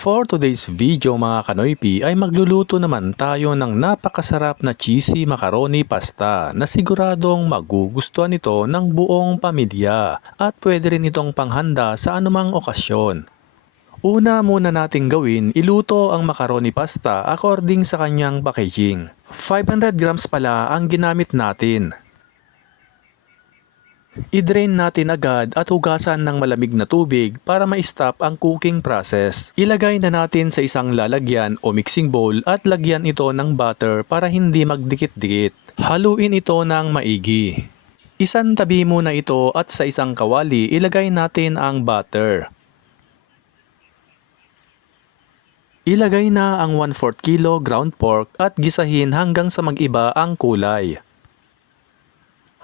For today's video mga kanoypi ay magluluto naman tayo ng napakasarap na cheesy macaroni pasta na siguradong magugustuhan ito ng buong pamilya at pwede rin itong panghanda sa anumang okasyon. Una muna nating gawin, iluto ang macaroni pasta according sa kanyang packaging. 500 grams pala ang ginamit natin. I-drain natin agad at hugasan ng malamig na tubig para ma-stop ang cooking process. Ilagay na natin sa isang lalagyan o mixing bowl at lagyan ito ng butter para hindi magdikit-dikit. Haluin ito ng maigi. Isang tabi muna ito at sa isang kawali ilagay natin ang butter. Ilagay na ang 1/4 kilo ground pork at gisahin hanggang sa mag-iba ang kulay.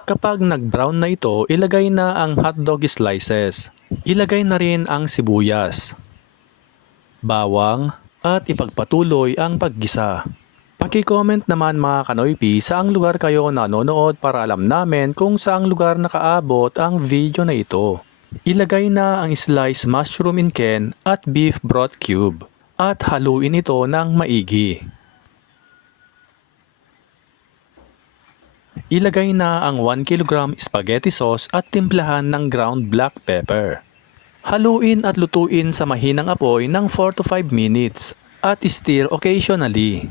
Kapag nag-brown na ito, ilagay na ang hotdog slices. Ilagay na rin ang sibuyas, bawang, at ipagpatuloy ang paggisa. Paki-comment naman mga kanoypi saang lugar kayo nanonood para alam namin kung saang lugar nakaabot ang video na ito. Ilagay na ang sliced mushroom in can at beef broth cube at haluin ito ng maigi. Ilagay na ang 1 kg spaghetti sauce at timplahan ng ground black pepper. Haluin at lutuin sa mahinang apoy ng 4 to 5 minutes at stir occasionally.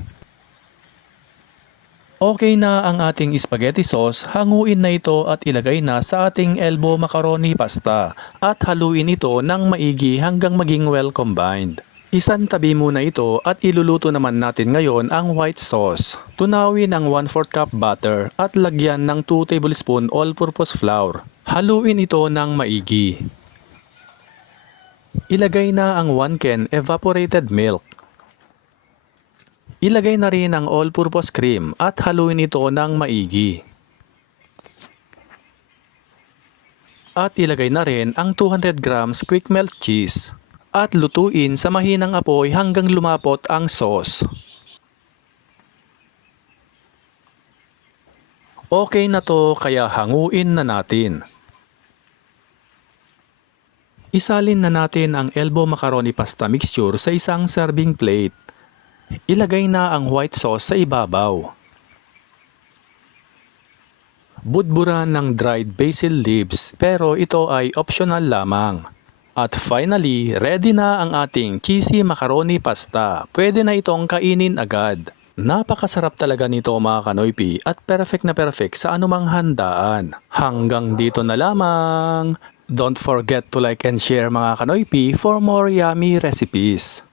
Okay na ang ating spaghetti sauce, hanguin na ito at ilagay na sa ating elbow macaroni pasta at haluin ito ng maigi hanggang maging well combined. Isang tabi muna ito at iluluto naman natin ngayon ang white sauce. Tunawin ang 1/4 cup butter at lagyan ng 2 tablespoon all-purpose flour. Haluin ito ng maigi. Ilagay na ang 1 can evaporated milk. Ilagay na rin ang all-purpose cream at haluin ito ng maigi. At ilagay na rin ang 200 grams quick melt cheese. At lutuin sa mahinang apoy hanggang lumapot ang sauce. Okay na to kaya hanguin na natin. Isalin na natin ang elbow macaroni pasta mixture sa isang serving plate. Ilagay na ang white sauce sa ibabaw. Budburan ng dried basil leaves pero ito ay optional lamang. At finally, ready na ang ating cheesy macaroni pasta. Pwede na itong kainin agad. Napakasarap talaga nito mga kanoypi at perfect na perfect sa anumang handaan. Hanggang dito na lamang. Don't forget to like and share mga kanoypi for more yummy recipes.